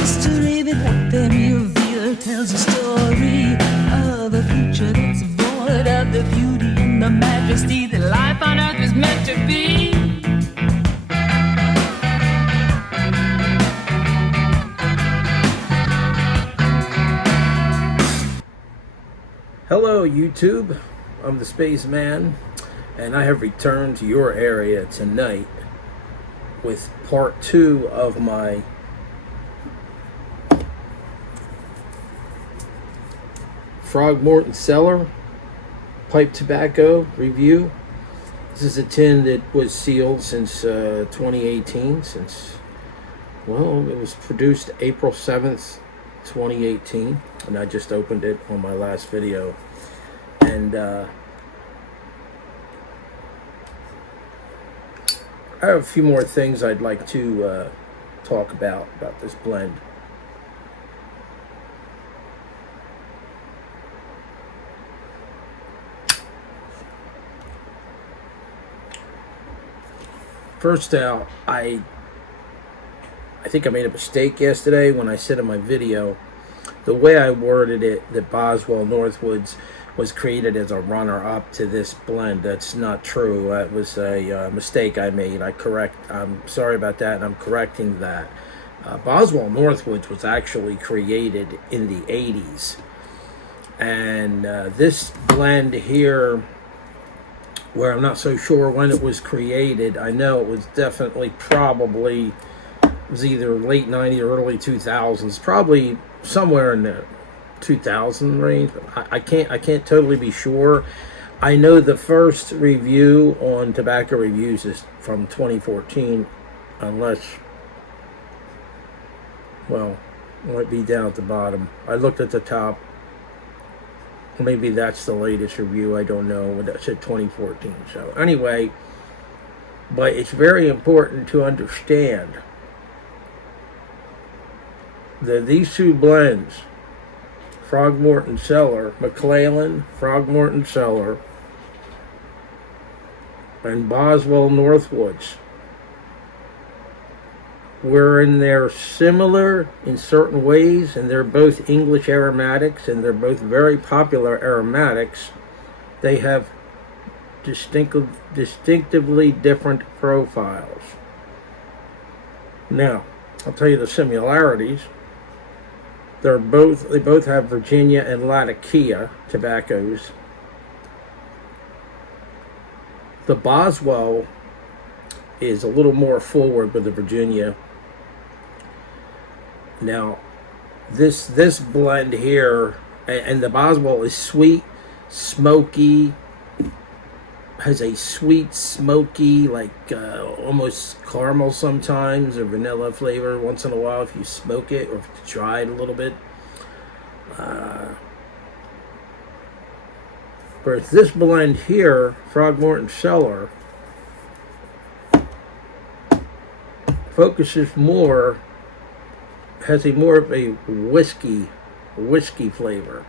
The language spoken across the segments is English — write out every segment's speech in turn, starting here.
mystery beneath them you reveal tells a story of a future that's void of the beauty and the majesty that life on earth is meant to be. Hello YouTube, I'm the Spaceman, and I have returned to your area tonight with part 2 of my Morton'S Cellar pipe tobacco review. This is a tin that was sealed since 2018, well, it was produced April 7th, 2018, and I just opened it on my last video. And I have a few more things I'd like to talk about this blend. First out, I think I made a mistake yesterday when I said in my video, the way I worded it, that Boswell Northwoods was created as a runner-up to this blend. That's not true. That was a mistake I made. I'm sorry about that, and I'm correcting that. Boswell Northwoods was actually created in the 80s. And this blend here, where I'm not so sure when it was created, I know it was definitely probably, it was either late 90s or early 2000s, probably somewhere in the 2000 range. I can't totally be sure. I know the first review on tobacco reviews is from 2014, unless, well, it might be down at the bottom. I looked at the top. Maybe that's the latest review, I don't know. That said 2014. So anyway, but it's very important to understand that these two blends, Morton'S Cellar, McClellan, Morton'S Cellar, and Boswell Northwoods, they're similar in certain ways, and they're both English aromatics, and they're both very popular aromatics. They have distinctively different profiles. Now, I'll tell you the similarities. They both have Virginia and Latakia tobaccos. The Boswell is a little more forward with the Virginia. Now, this blend here, and the Boswell is sweet, smoky, has a sweet, smoky, like almost caramel sometimes, or vanilla flavor once in a while if you smoke it or if you try it a little bit. Whereas this blend here, Morton'S Cellar, focuses more, has more of a whiskey flavor.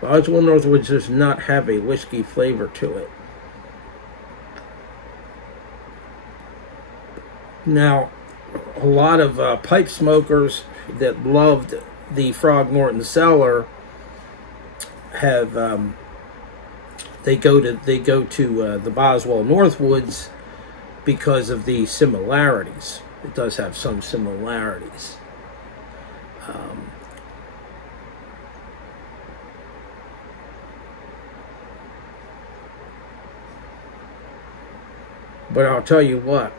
Boswell Northwoods does not have a whiskey flavor to it. Now, a lot of pipe smokers that loved the Morton'S Cellar have they go to the Boswell Northwoods because of the similarities. It does have some similarities. But I'll tell you what,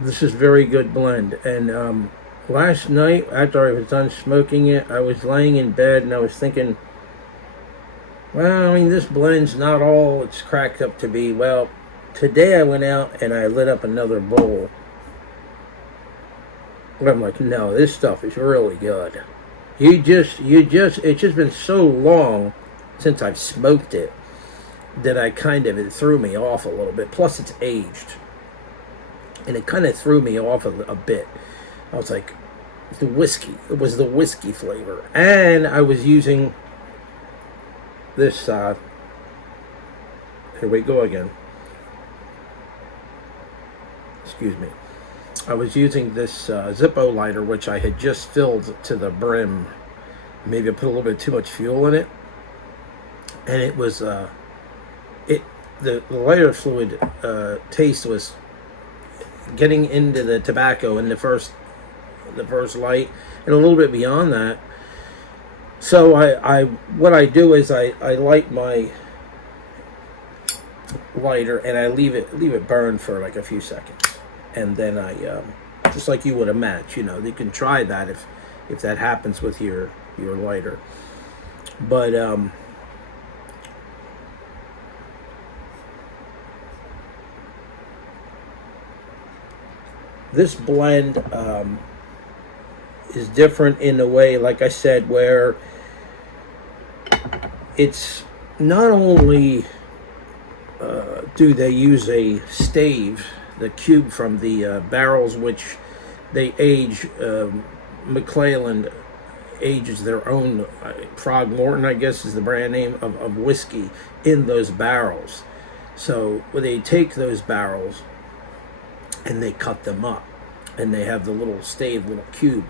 this is very good blend. And last night, after I was done smoking it, I was laying in bed and I was thinking, well, I mean, this blend's not all it's cracked up to be. Well, today I went out and I lit up another bowl. And I'm like, no, this stuff is really good. It's just been so long since I've smoked it that it threw me off a little bit. Plus, it's aged. And it kind of threw me off a bit. I was like, the whiskey. It was the whiskey flavor. And I was using this, here we go again. Excuse me. I was using this Zippo lighter, which I had just filled to the brim. Maybe I put a little bit too much fuel in it, and it was the lighter fluid taste was getting into the tobacco in the first light, and a little bit beyond that. So I what I do is I light my lighter and I leave it burn for like a few seconds, and then I just like you would a match. You can try that if that happens with your lighter, but this blend is different in a way, like I said, where it's not only do they use a stave, the cube from the barrels, which they age. McClelland ages their own Morton, I guess is the brand name of whiskey in those barrels. So they take those barrels and they cut them up, and they have the little stave, little cube,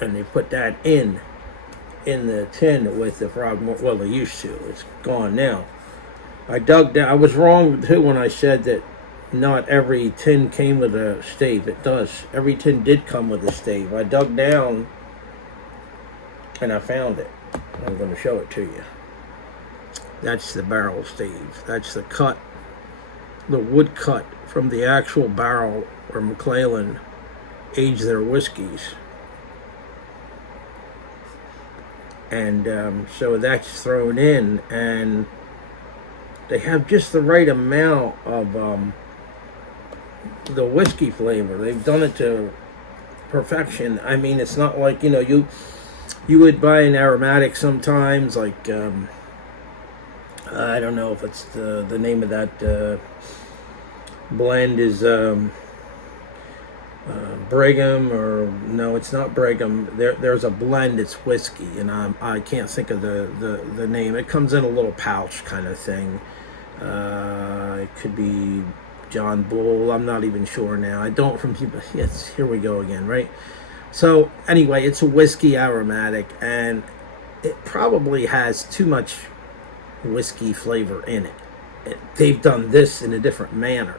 and they put that in the tin with the Frogmore. Well, they used to. It's gone now. I dug down. I was wrong too when I said that not every tin came with a stave. It does. Every tin did come with a stave. I dug down and I found it. I'm going to show it to you. That's the barrel stave. That's the cut, the wood cut from the actual barrel where McClelland aged their whiskeys. And so that's thrown in, and they have just the right amount of the whiskey flavor. They've done it to perfection. I mean, it's not like, you would buy an aromatic sometimes, like I don't know if it's the name of that blend is Brigham, or no, it's not Brigham. There's a blend. It's whiskey, and I can't think of the name. It comes in a little pouch kind of thing. It could be John Bull. I'm not even sure now. I don't from people. Yes, here we go again, right? So anyway, it's a whiskey aromatic, and it probably has too much whiskey flavor in it. They've done this in a different manner.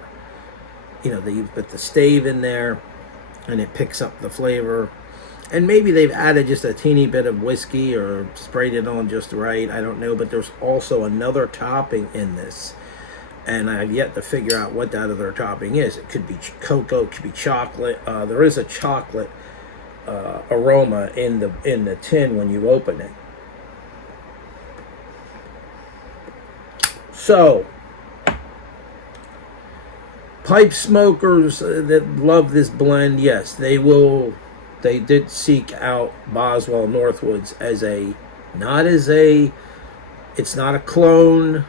They put the stave in there, and it picks up the flavor. And maybe they've added just a teeny bit of whiskey or sprayed it on just right. I don't know. But there's also another topping in this, and I've yet to figure out what that other topping is. It could be cocoa, it could be chocolate. There is a chocolate aroma in the tin when you open it. So, pipe smokers that love this blend, yes, they did seek out Boswell Northwoods it's not a clone,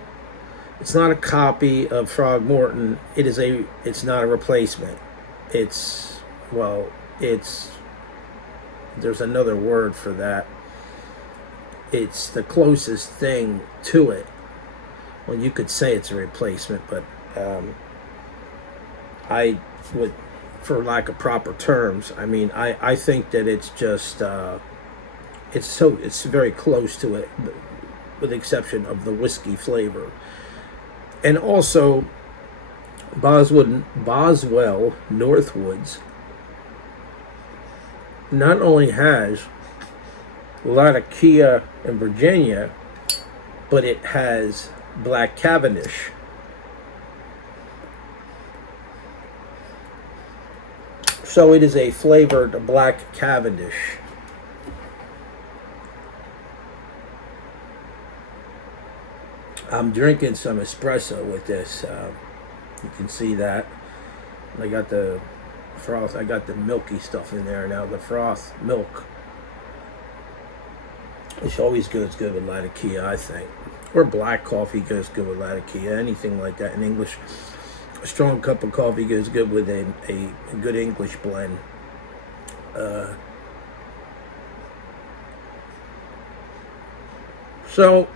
it's not a copy of Frogmorton. It's not a replacement. There's another word for that. It's the closest thing to it. Well, you could say it's a replacement, but I would, for lack of proper terms, I think that it's just it's very close to it, with the exception of the whiskey flavor. And also, Boswell Northwoods not only has Latakia in Virginia, but it has Black Cavendish. So it is a flavored Black Cavendish. I'm drinking some espresso with this. You can see that. I got the froth. I got the milky stuff in there now. The froth milk, which always goes good with Latakia, I think. Or black coffee goes good with Latakia. Anything like that in English. A strong cup of coffee goes good with a good English blend. So,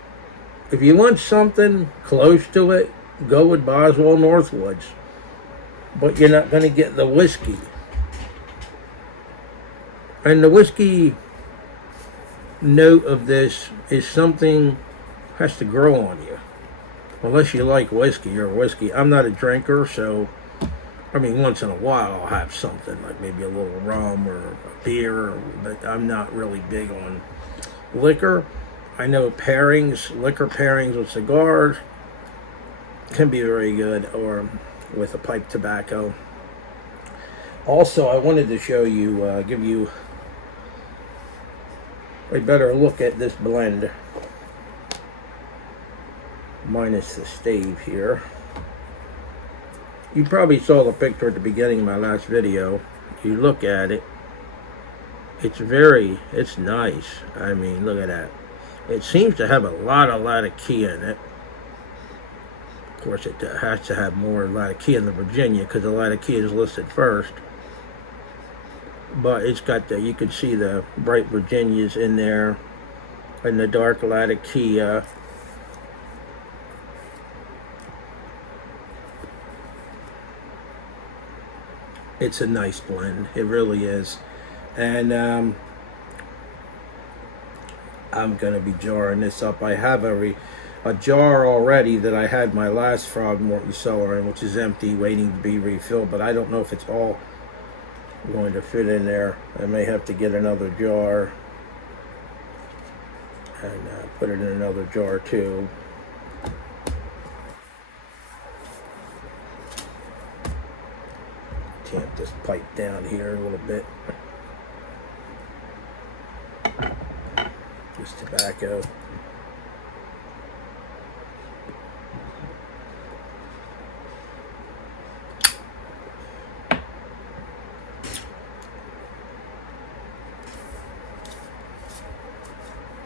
if you want something close to it, go with Boswell Northwoods. but you're not going to get the whiskey. And the whiskey note of this is something has to grow on you. Unless you like whiskey or whiskey. I'm not a drinker, so I mean, once in a while I'll have something like maybe a little rum or a beer, but I'm not really big on liquor. I know liquor pairings with cigars can be very good, or with a pipe tobacco. Also, I wanted to show you, give you a better look at this blend, minus the stave here. You probably saw the picture at the beginning of my last video. You look at it, it's nice. I mean, look at that. It seems to have a lot of key in it. Of course, it has to have more key in the Virginia because the key is listed first. But it's got you can see the bright Virginias in there and the dark Latakia. It's a nice blend. It really is. And I'm going to be jarring this up. I have a jar already that I had my last Frog Morton's Cellar in, which is empty, waiting to be refilled. But I don't know if it's all going to fit in there. I may have to get another jar and put it in another jar too. Tamp this pipe down here a little bit. This tobacco.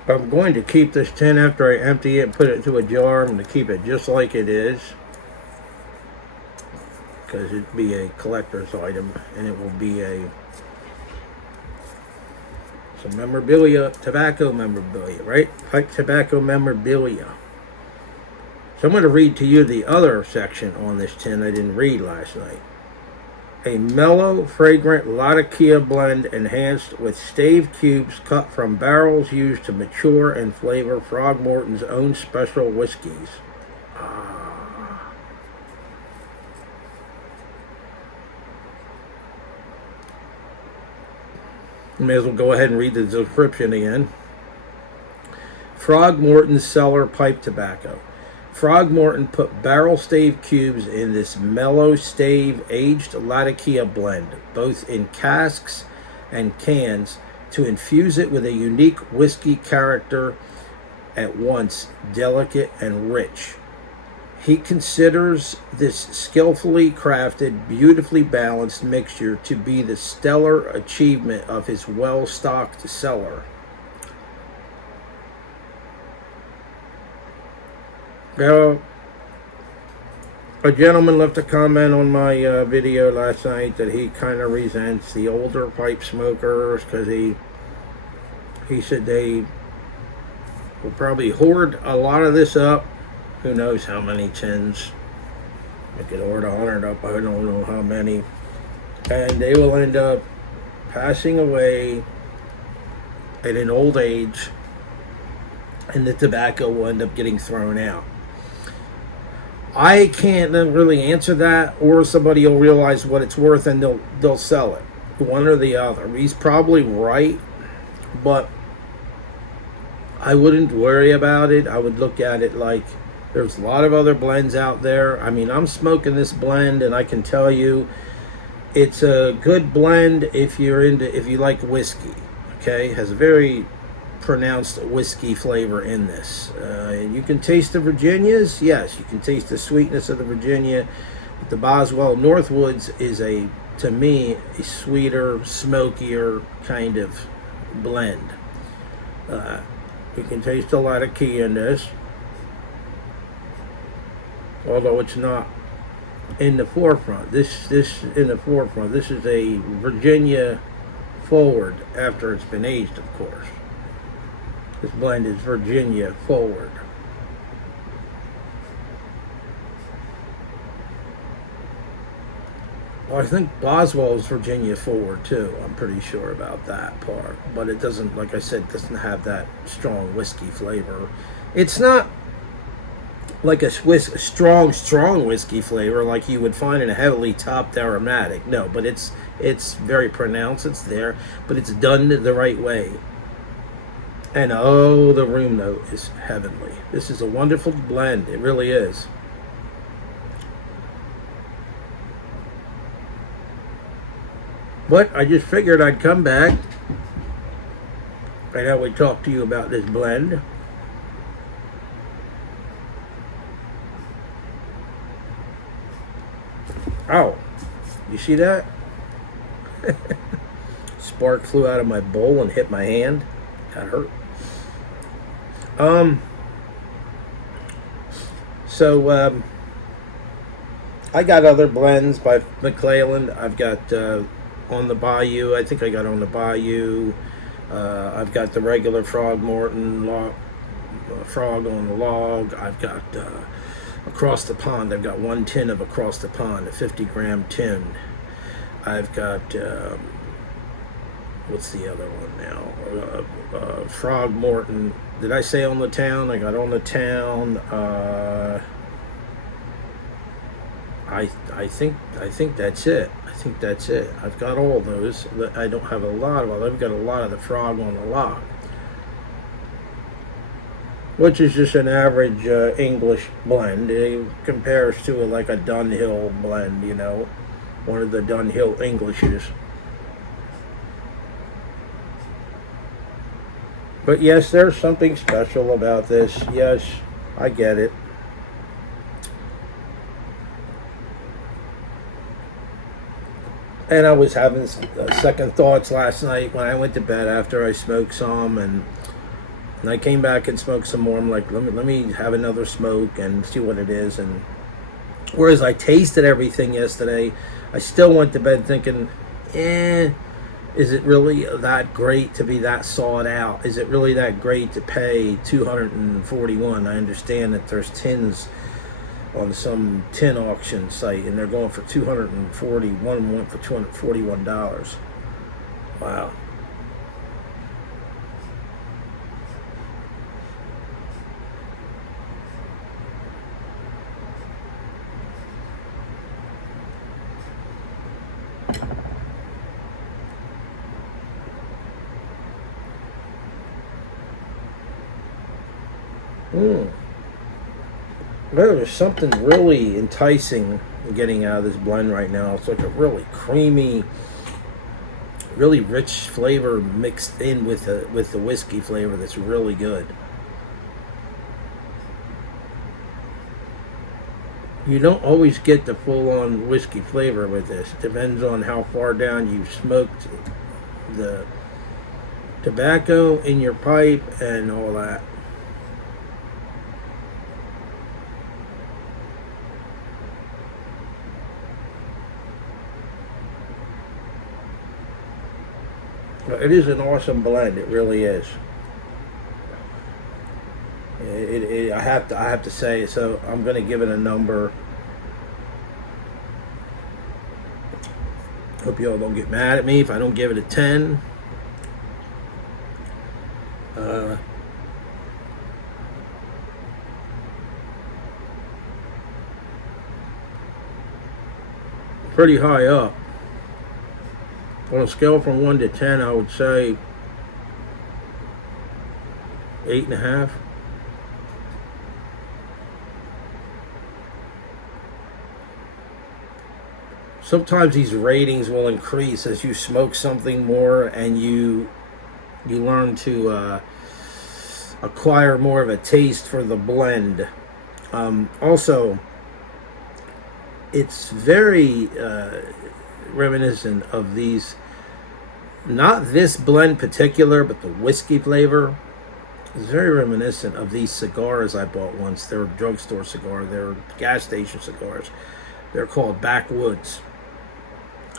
I'm going to keep this tin after I empty it and put it into a jar. I'm going to keep it just like it is, because it'd be a collector's item, and it will be some memorabilia, tobacco memorabilia, right? Pipe tobacco memorabilia. So I'm going to read to you the other section on this tin I didn't read last night. A mellow, fragrant Latakia blend enhanced with stave cubes cut from barrels used to mature and flavor Frog Morton's own special whiskeys. May as well go ahead and read the description again. Frog Morton's Cellar pipe tobacco. Frog Morton put barrel stave cubes in this mellow stave aged Latakia blend, both in casks and cans, to infuse it with a unique whiskey character, at once delicate and rich. He considers this skillfully crafted, beautifully balanced mixture to be the stellar achievement of his well-stocked cellar. Now, a gentleman left a comment on my video last night that he kind of resents the older pipe smokers because he said they will probably hoard a lot of this up. Who knows how many tins? They could hoard 100 up. I don't know how many. And they will end up passing away at an old age, and the tobacco will end up getting thrown out. I can't really answer that, or somebody will realize what it's worth and they'll sell it. One or the other. He's probably right, but I wouldn't worry about it. I would look at it like there's a lot of other blends out there. I mean, I'm smoking this blend, and I can tell you it's a good blend if you like whiskey. Okay, it has a very pronounced whiskey flavor in this. You can taste the Virginias. Yes, you can taste the sweetness of the Virginia. But the Boswell Northwoods is to me, a sweeter, smokier kind of blend. You can taste a lot of key in this, although it's not in the forefront. This in the forefront. This is a Virginia forward after it's been aged, of course. This blend is Virginia forward. Well, I think Boswell's Virginia forward too. I'm pretty sure about that part, but it doesn't, like I said, doesn't have that strong whiskey flavor. It's not like a strong whiskey flavor like you would find in a heavily topped aromatic. No, but it's very pronounced. It's there, but it's done the right way. And oh, the room note is heavenly. This is a wonderful blend. It really is. But I just figured I'd come back. I know we talked to you about this blend. Oh, you see that? Spark flew out of my bowl and hit my hand. That hurt. So I got other blends by McClelland. I've got On the Bayou. I think I got On the Bayou. I've got the regular Frog Morton Frog on the Log. I've got Across the Pond. I've got one tin of Across the Pond, a 50-gram tin. I've got what's the other one now? Frog Morton. Did I say On the Town? I got On the Town. I think that's it. I think that's it. I've got all those. I don't have a lot of them. I've got a lot of the Frog on the Log, which is just an average English blend. It compares to like a Dunhill blend, you know, one of the Dunhill Englishes. But yes, there's something special about this. Yes, I get it. And I was having second thoughts last night when I went to bed after I smoked some, and I came back and smoked some more. I'm like, let me have another smoke and see what it is. And whereas I tasted everything yesterday, I still went to bed thinking, is it really that great to be that sought out? Is it really that great to pay $241? I understand that there's tins on some tin auction site, and they're going for $241. One went for $241. Wow. There's something really enticing getting out of this blend right now. It's like a really creamy, really rich flavor mixed in with the whiskey flavor that's really good. You don't always get the full-on whiskey flavor with this. Depends on how far down you've smoked the tobacco in your pipe and all that. It is an awesome blend. It really is. I have to say. So I'm going to give it a number. Hope you all don't get mad at me if I don't give it a 10. Pretty high up. On a scale from 1 to 10, I would say 8.5. Sometimes these ratings will increase as you smoke something more and you learn to acquire more of a taste for the blend. Also, it's very reminiscent of these, not this blend particular, but the whiskey flavor is very reminiscent of these cigars I bought once. They're drugstore cigars. They're gas station cigars. They're called Backwoods.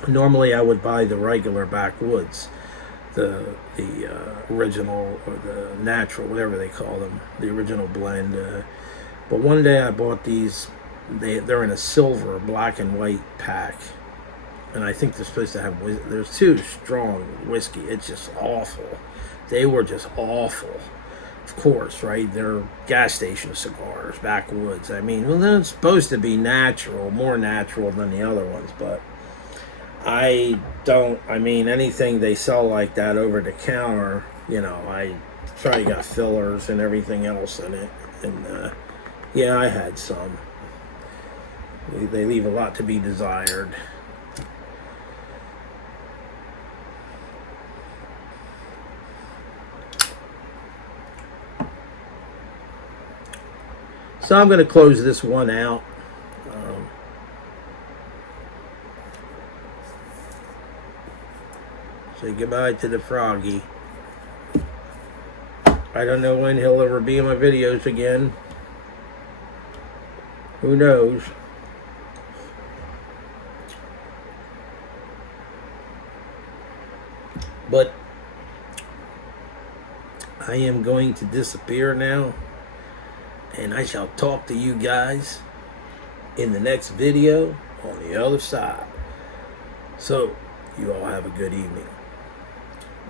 Normally I would buy the regular Backwoods, the original or the natural, whatever they call them, the original blend. But one day I bought these. They're in a silver, black and white pack. and I think they're supposed to have, there's too strong whiskey. It's just awful. They were just awful. Of course, right? They're gas station cigars, backwoods. I mean, well, they're supposed to be natural, more natural than the other ones, but I mean, anything they sell like that over the counter, I probably got fillers and everything else in it. And, yeah, I had some. They leave a lot to be desired. So I'm going to close this one out. Say goodbye to the froggy. I don't know when he'll ever be in my videos again. Who knows? But I am going to disappear now. And I shall talk to you guys in the next video on the other side. So, you all have a good evening.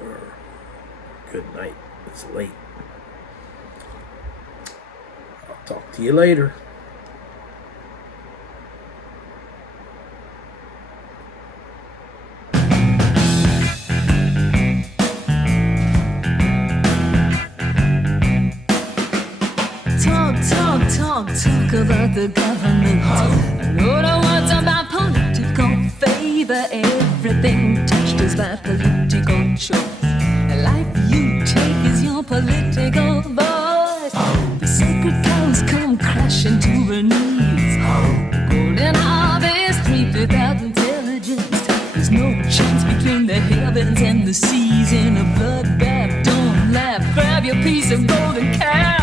Or good night. It's late. I'll talk to you later. Talk about the government. No, the words about political favor. Everything touched is by political choice. The life you take is your political voice. The sacred cows come crashing to her knees. The golden harvest reaped without intelligence. There's no chance between the heavens and the seas. In a bloodbath, don't laugh. Grab your piece of golden cow.